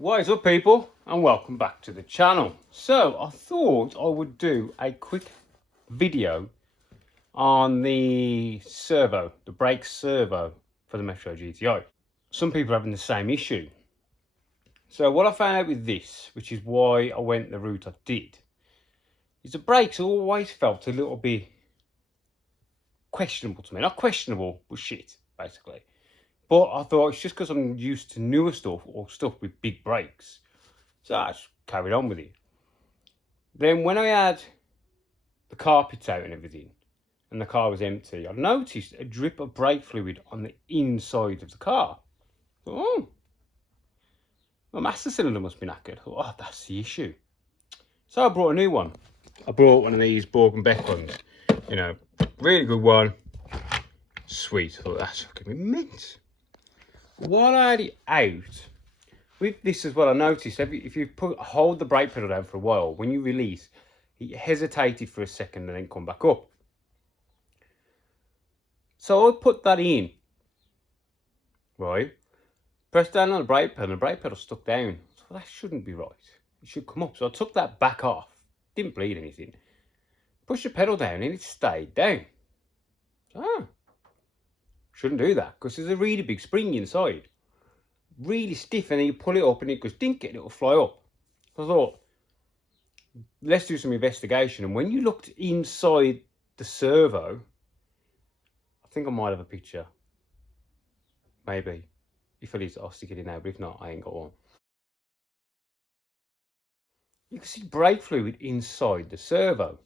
What is up, people, and welcome back to the channel. So I thought I would do a quick video on the servo, the brake servo for the Metro GTI. Some people are having the same issue. So what I found out with this, which is why I went the route I did, is the brakes always felt a little bit questionable to me. Not questionable, but shit, basically. But I thought it's just because I'm used to newer stuff or stuff with big brakes. So I just carried on with it. Then when I had the carpets out and everything, and the car was empty, I noticed a drip of brake fluid on the inside of the car. Oh, my master cylinder must be knackered. Oh, that's the issue. So I brought a new one. I brought one of these Borg and Beck ones. You know, really good one. Sweet. Oh, that's fucking immense. While I had it out, with this as well, I noticed if you hold the brake pedal down for a while, when you release, it hesitated for a second and then come back up. So I put that in, right? Pressed down on the brake pedal, and the brake pedal stuck down. So that shouldn't be right. It should come up. So I took that back off. Didn't bleed anything. Pushed the pedal down and it stayed down. Ah, shouldn't do that because there's a really big spring inside. Really stiff, and then you pull it up and it goes dink and it'll fly up. So I thought, let's do some investigation. And when you looked inside the servo, I think I might have a picture. Maybe. If it is, I'll stick it in now, but if not, I ain't got one. You can see brake fluid inside the servo.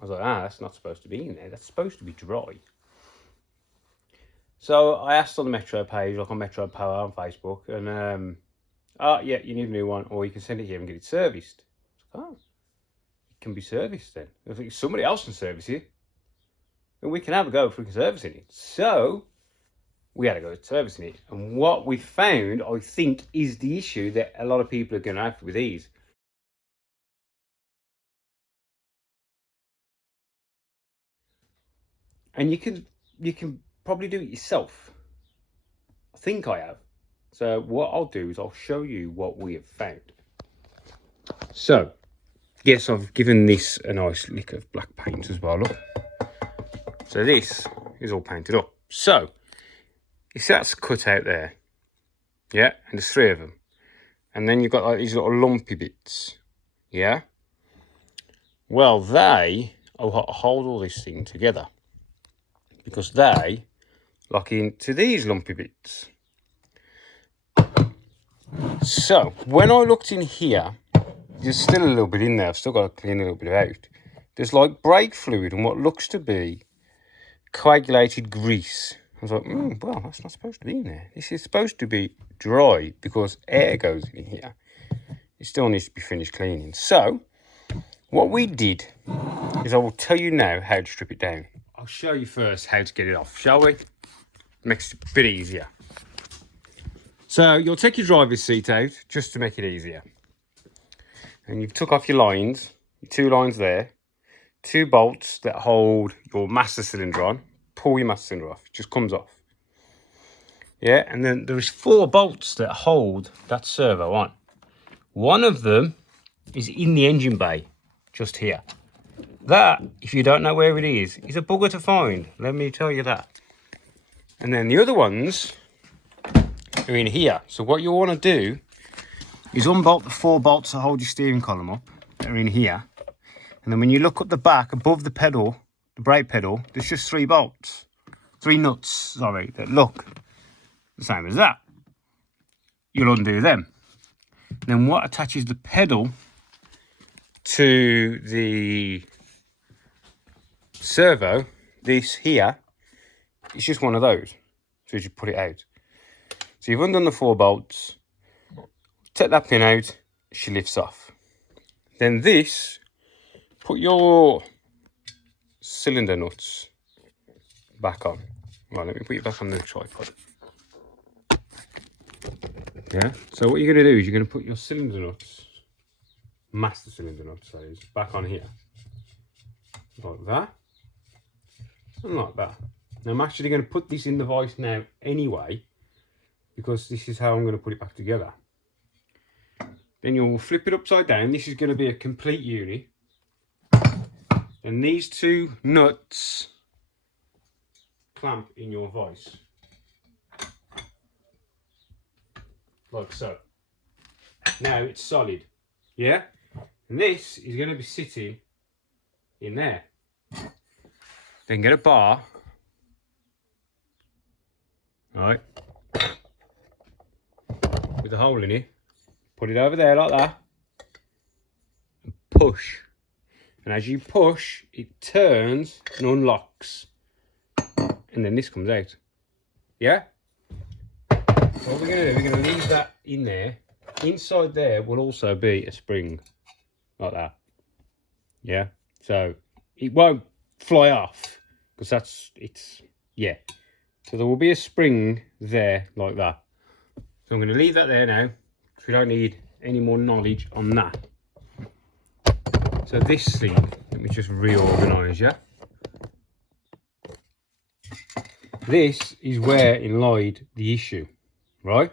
I was like, that's not supposed to be in there. That's supposed to be dry. So I asked on the Metro page, like on Metro Power on Facebook, and yeah, you need a new one, or you can send it here and get it serviced. Oh, it can be serviced then. I think somebody else can service it, and we can have a go if we can service it. So we had to go servicing it, and what we found, I think, is the issue that a lot of people are going to have with these. And you can probably do it yourself. I think I have. So what I'll do is I'll show you what we have found. So, yes, I've given this a nice lick of black paint as well, look. So this is all painted up. So, you see that's cut out there? Yeah, and there's 3 of them. And then you've got like these little lumpy bits. Yeah? Well, they hold all this thing together. Because they lock into these lumpy bits. So, when I looked in here, there's still a little bit in there. I've still got to clean a little bit out. There's like brake fluid and what looks to be coagulated grease. I was like, well, that's not supposed to be in there. This is supposed to be dry because air goes in here. It still needs to be finished cleaning. So, what we did is I will tell you now how to strip it down. I'll show you first how to get it off, shall we? Makes it a bit easier. So you'll take your driver's seat out just to make it easier. And you've took off your lines, 2 lines there, 2 bolts that hold your master cylinder on. Pull your master cylinder off, it just comes off. Yeah, and then there's 4 bolts that hold that servo on. One of them is in the engine bay, just here. That, if you don't know where it is a bugger to find. Let me tell you that. And then the other ones are in here. So what you want to do is unbolt the 4 bolts that hold your steering column up. That are in here. And then when you look up the back, above the pedal, the brake pedal, there's just 3 bolts. 3 nuts, sorry, that look the same as that. You'll undo them. And then what attaches the pedal to the servo, this here, it's just one of those. So you just put it out. So you've undone the 4 bolts, take that pin out, she lifts off. Then this, put your cylinder nuts back on. Right, let me put you back on the tripod. Yeah, so what you're going to do is you're going to put your cylinder nuts, master cylinder nuts, that is, back on here. Like that. And like that. Now I'm actually going to put this in the vise now anyway, because this is how I'm going to put it back together. Then you'll flip it upside down. This is going to be a complete uni. And these two nuts clamp in your vise. Like so. Now it's solid. Yeah? And this is going to be sitting in there. Then get a bar. Right. With a hole in it. Put it over there like that. And push. And as you push, it turns and unlocks. And then this comes out. Yeah? So what we're going to do, we're going to leave that in there. Inside there will also be a spring. Like that. Yeah? So it won't fly off. Because yeah. So there will be a spring there like that. So I'm going to leave that there now. Because we don't need any more knowledge on that. So this thing, let me just reorganise, yeah? This is where lied the issue, right?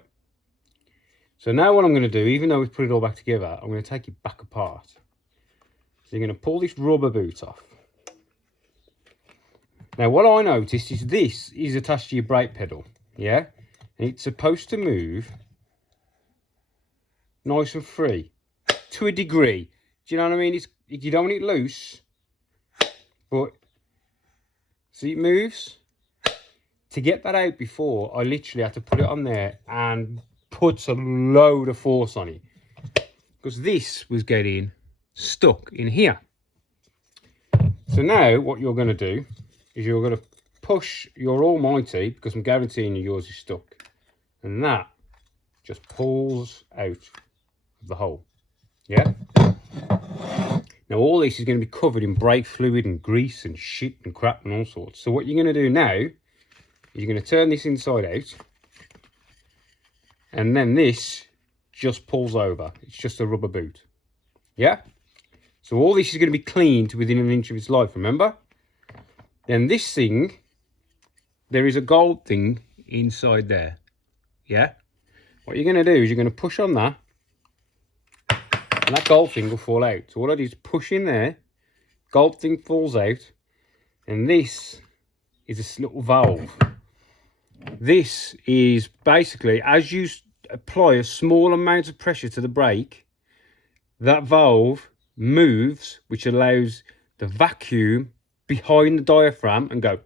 So now what I'm going to do, even though we've put it all back together, I'm going to take it back apart. So you're going to pull this rubber boot off. Now what I noticed is this is attached to your brake pedal, yeah? And it's supposed to move nice and free, to a degree. Do you know what I mean? You don't want it loose, but see, it moves. To get that out before, I literally had to put it on there and put a load of force on it, because this was getting stuck in here. So now what you're going to do is you're going to push your almighty, because I'm guaranteeing you yours is stuck, and that just pulls out of the hole. Yeah? Now all this is going to be covered in brake fluid and grease and shit and crap and all sorts. So what you're going to do now is you're going to turn this inside out, and then this just pulls over. It's just a rubber boot. Yeah? So all this is going to be cleaned within an inch of its life, remember? Then this thing, there is a gold thing inside there. Yeah? What you're going to do is you're going to push on that, and that gold thing will fall out. So what I do is push in there, gold thing falls out, and this is this little valve. This is basically, as you apply a small amount of pressure to the brake, that valve moves, which allows the vacuum behind the diaphragm and go,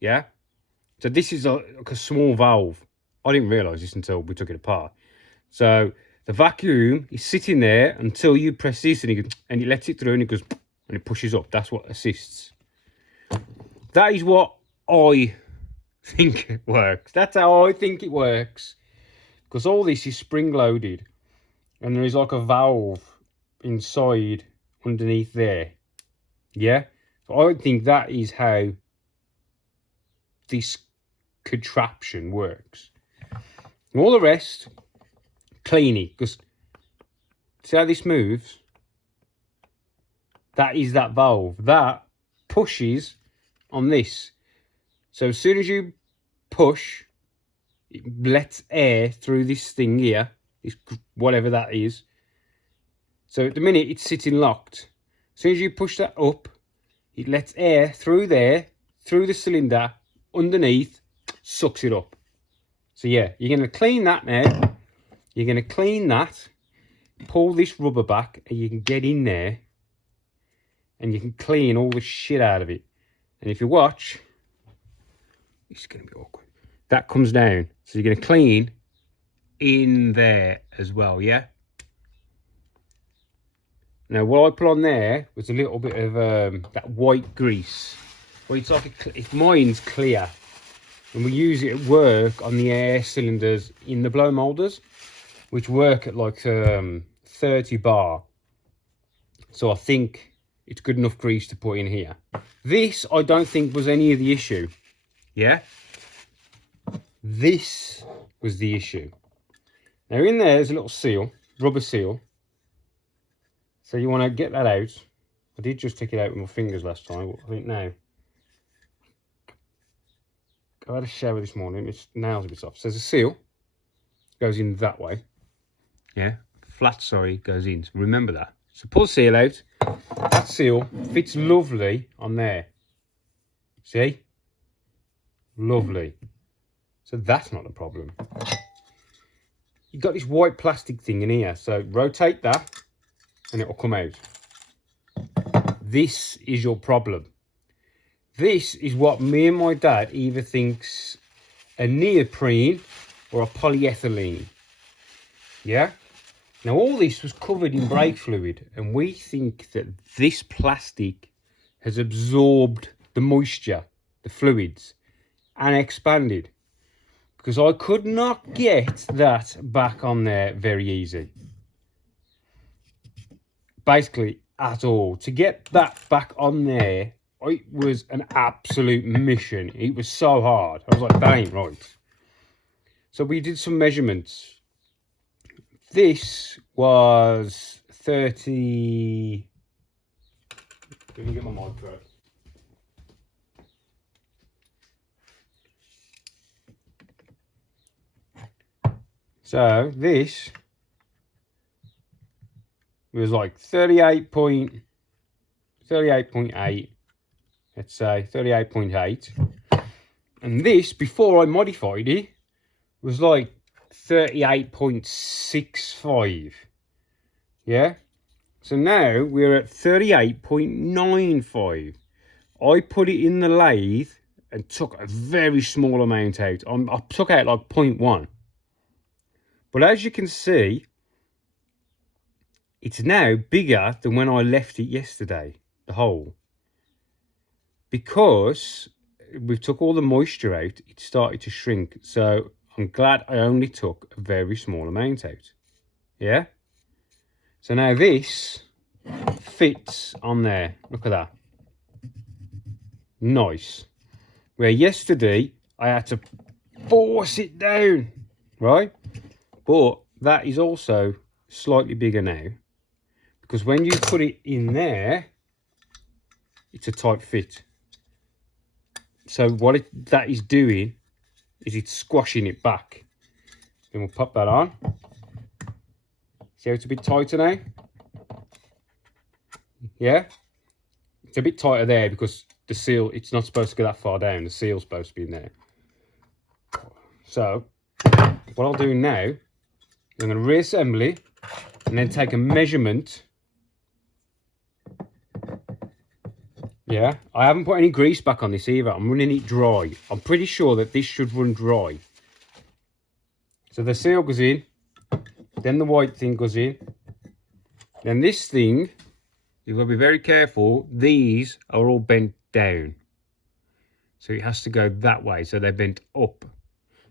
yeah? So this is like a small valve. I didn't realise this until we took it apart. So the vacuum is sitting there until you press this, and it lets it through, and it goes, and it pushes up. That's what assists. That is what I think it works. That's how I think it works. Because all this is spring loaded, and there is like a valve inside underneath there. Yeah? So I think that is how this contraption works. And all the rest, clean it. Because see how this moves? That is that valve. That pushes on this. So as soon as you push, it lets air through this thing here, this whatever that is. So at the minute it's sitting locked. As soon as you push that up, it lets air through there, through the cylinder, underneath, sucks it up. So yeah, you're going to clean that now. You're going to clean that, pull this rubber back, and you can get in there, and you can clean all the shit out of it. And if you watch, it's going to be awkward. That comes down. So you're going to clean in there as well, yeah? Now, what I put on there was a little bit of that white grease. Well, it's like mine's clear. And we use it at work on the air cylinders in the blow moulders, which work at like 30 bar. So I think it's good enough grease to put in here. This, I don't think, was any of the issue. Yeah? This was the issue. Now in there's a little seal, rubber seal. So you want to get that out. I did just take it out with my fingers last time, but I think now. I had a shower this morning, its nails a bit soft. So there's a seal, goes in that way. Yeah, flat side goes in. So remember that. So pull the seal out. That seal fits lovely on there. See? Lovely. So that's not a problem. You've got this white plastic thing in here. So rotate that and it'll come out. This is your problem. This is what me and my dad either thinks a neoprene or a polyethylene. Yeah? Now all this was covered in brake fluid, and we think that this plastic has absorbed the moisture, the fluids, and expanded. Because I could not get that back on there very easy. Basically, at all. To get that back on there, it was an absolute mission. It was so hard. I was like, that ain't right. So we did some measurements. This was 30... Let me get my micro. So this was like 38.8, let's say 38.8. And this, before I modified it, was like 38.65. Yeah? So now we're at 38.95. I put it in the lathe and took a very small amount out. I took out like 0.1. But as you can see, it's now bigger than when I left it yesterday, the hole. Because we've took all the moisture out, it started to shrink. So I'm glad I only took a very small amount out. Yeah? So now this fits on there. Look at that. Nice. Where yesterday I had to force it down, right? But that is also slightly bigger now, because when you put it in there, it's a tight fit. So what that is doing is it's squashing it back. Then we'll pop that on. See how it's a bit tighter now? Yeah? It's a bit tighter there because the seal, it's not supposed to go that far down. The seal's supposed to be in there. So what I'll do now is I'm going to reassemble it and then take a measurement. Yeah, I haven't put any grease back on this either. I'm running it dry. I'm pretty sure that this should run dry. So the seal goes in, then the white thing goes in. Then this thing, you've got to be very careful. These are all bent down. So it has to go that way, so they're bent up.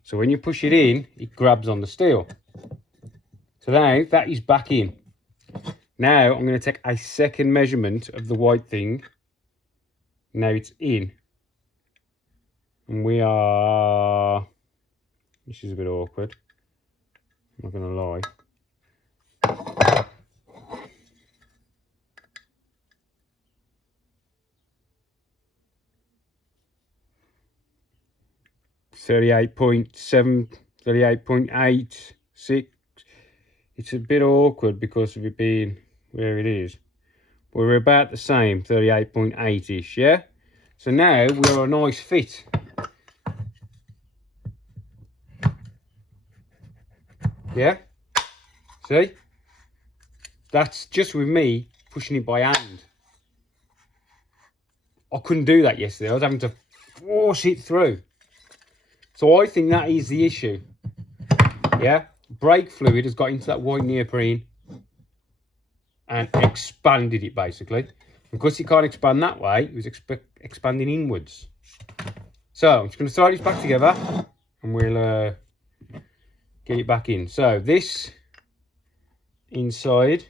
So when you push it in, it grabs on the steel. So now that is back in. Now I'm going to take a second measurement of the white thing. Now it's in. And we are... This is a bit awkward. I'm not going to lie. .7, 38.86. It's a bit awkward because of it being where it is. But we're about the same, 38.8-ish, yeah? So now we're a nice fit. Yeah? See? That's just with me pushing it by hand. I couldn't do that yesterday. I was having to force it through. So I think that is the issue. Yeah? Brake fluid has got into that white neoprene and expanded it basically. Because it can't expand that way, it was expanding inwards. So I'm just going to throw this back together and we'll get it back in. So this inside,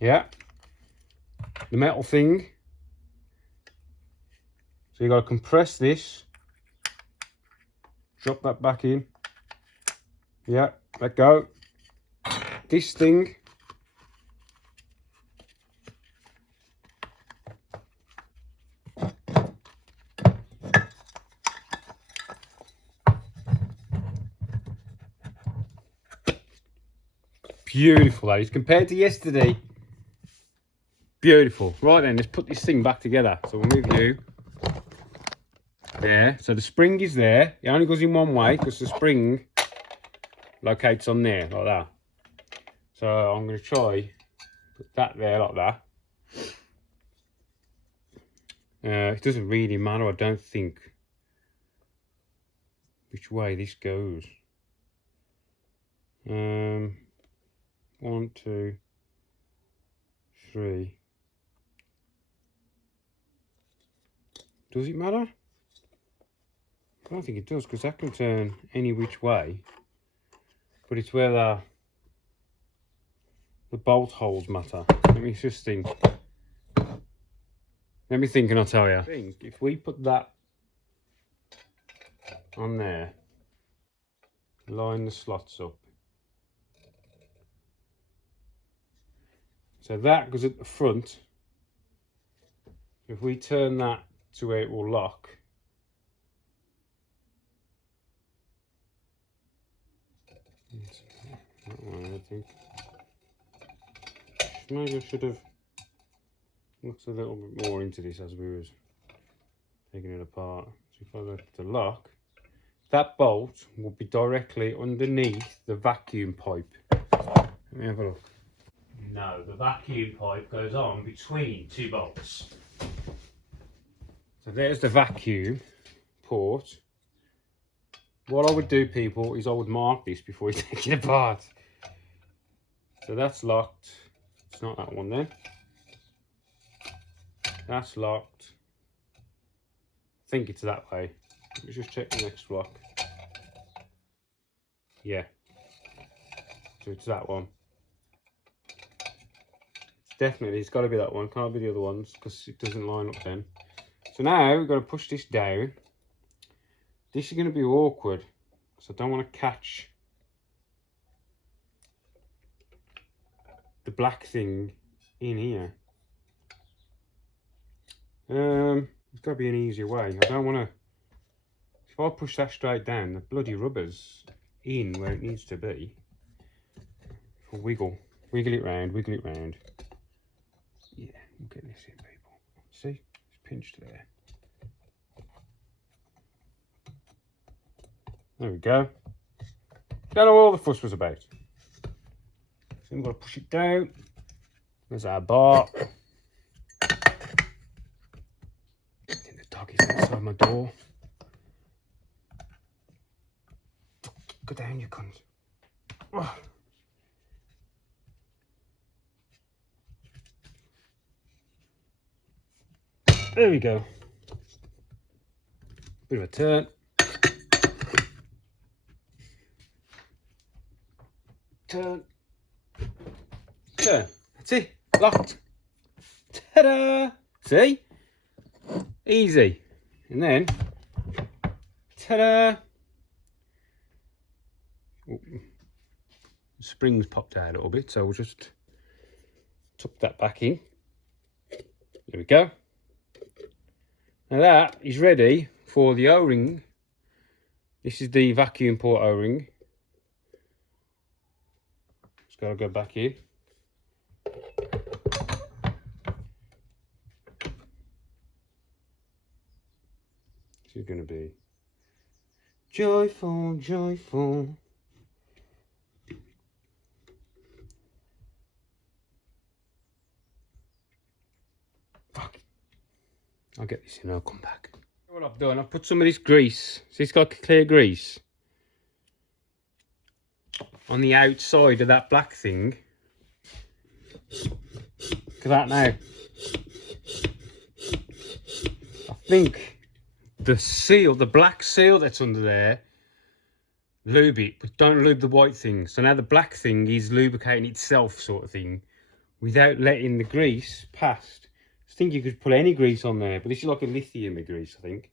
yeah, the metal thing. So you got to compress this, drop that back in. Yeah, let go. This thing, Beautiful that is, compared to yesterday. Beautiful. Right then, let's put this thing back together. So we'll move you there. So the spring is there. It only goes in one way because the spring locates on there, like that. So I'm going to try put that there like that. It doesn't really matter, I don't think, which way this goes. 1, 2, 3. Does it matter? I don't think it does, because that can turn any which way. But it's where the bolt holes matter. Let me just think. Let me think and I'll tell you. I think if we put that on there, line the slots up. So that goes at the front. If we turn that to where it will lock, that one, I think. Maybe I should have looked a little bit more into this as we was taking it apart. So if I look at the lock, that bolt will be directly underneath the vacuum pipe. Let me have a look. No, the vacuum pipe goes on between 2 bolts. So there's the vacuum port. What I would do, people, is I would mark this before you take it apart. So that's locked. It's not that one then. That's locked. I think it's that way. Let me just check the next block. Yeah. So it's that one. Definitely, it's got to be that one. Can't be the other ones because it doesn't line up then. So now we've got to push this down. This is going to be awkward because I don't want to catch the black thing in here. There's got to be an easier way. I don't want to. If I push that straight down, the bloody rubber's in where it needs to be. Wiggle it round, wiggle it round. Yeah, we'll get this in, people. See, it's pinched there. There we go. Don't know what all the fuss was about. So we've got to push it down. There's our bar. I think the dog is outside my door. Go down, you cunt. Oh. There we go. Bit of a turn. Turn. Turn. That's it. Locked. Ta-da! See? Easy. And then, ta-da! Oh, the spring's popped out a little bit, so we'll just tuck that back in. There we go. Now that is ready for the O-ring. This is the vacuum port O-ring. Just got to go back in. This is going to be joyful, joyful. Fuck. I'll get this in, I'll come back. What I've done, I've put some of this grease. See, it's got clear grease on the outside of that black thing. Look at that now. I think the seal, the black seal that's under there, lube it, but don't lube the white thing. So now the black thing is lubricating itself, sort of thing, without letting the grease past. I think you could put any grease on there, but this is like a lithium grease, I think.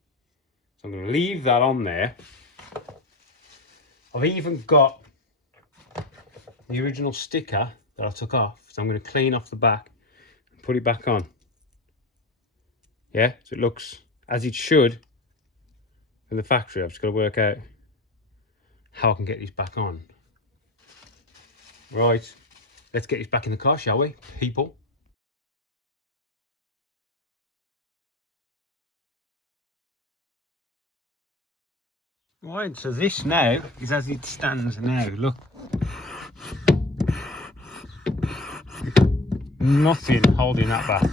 So I'm going to leave that on there. I've even got the original sticker that I took off, so I'm going to clean off the back and put it back on. Yeah, so it looks as it should in the factory. I've just got to work out how I can get this back on. Right, let's get this back in the car, shall we, people? Right, so this now is as it stands now. Look. Nothing holding that back.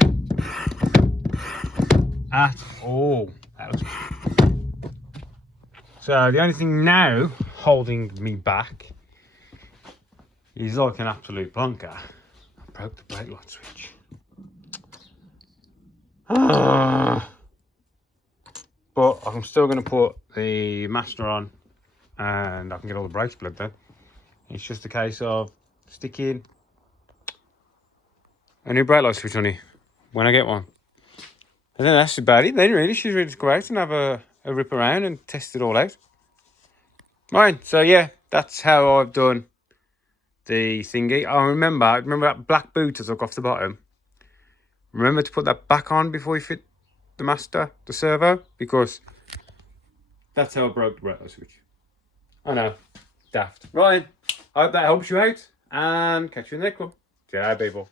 At all. So the only thing now holding me back is like an absolute plonker. I broke the brake light switch. But I'm still going to put the master on and I can get all the brakes plugged in. It's just a case of sticking a new brake light switch on it when I get one. And then that's about it then really. She's ready to go out and have a rip around and test it all out. Right, so yeah, that's how I've done the thingy. I remember that black boot I took off the bottom. Remember to put that back on before you fit the master, the servo, because that's how I broke the brake light switch. I know, daft. Right, I hope that helps you out, and catch you in the next one. Ciao, people.